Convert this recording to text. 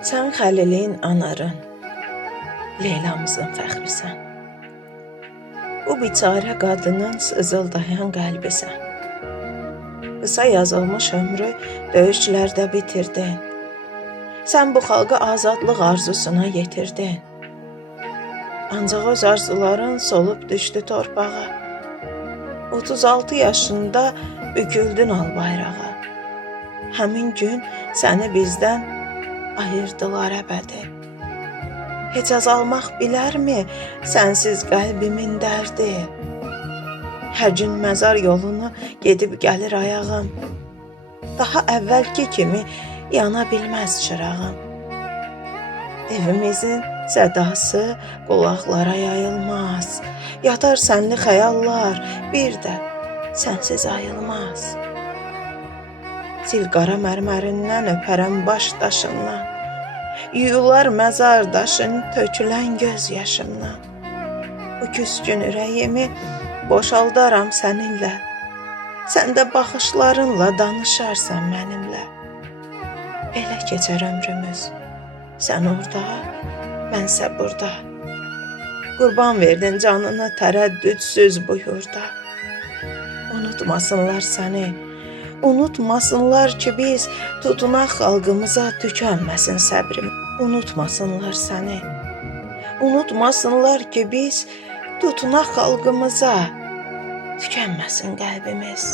Sən Xəlilin anarın, Leylamızın fəxrisən. Bu biçarə qadının sızıldayan qəlbisən. Qısa yazılmış ömrü döyüşlərdə bitirdin. Sən bu xalqı azadlıq arzusuna yetirdin. Ancaq öz arzuların solub düşdü torpağa. 36 yaşında büküldün al bayrağa. Həmin gün səni bizdən ayırdılar əbədi. Heç azalmaq bilərmi sənsiz qəlbimin dərdi? Hər gün məzar yolunu gedib gəlir ayağım. Daha əvvəlki kimi yana bilməz çırağım. Evimizin sədası qulaqlara yayılmaz. Yatar sənli xəyallar, bir də sənsiz ayılmaz. Sil qara mərmərindən öpərəm baş daşından. Yuyular məzar daşın tökülən göz yaşımdan. Bu küskün ürəyimi boşaldaram səninlə. Sən də baxışlarınla danışarsan mənimlə. Elə keçər ömrümüz. Sən orada, mənsə burada. Qurban verdin canını tərəddüdsüz bu yurda. Unutmasınlar səni. Unutmasınlar ki biz tutunaq xalqımıza tükənməsin səbrim. Unutmasınlar səni. Unutmasınlar ki biz tutunaq xalqımıza tükənməsin qəlbimiz.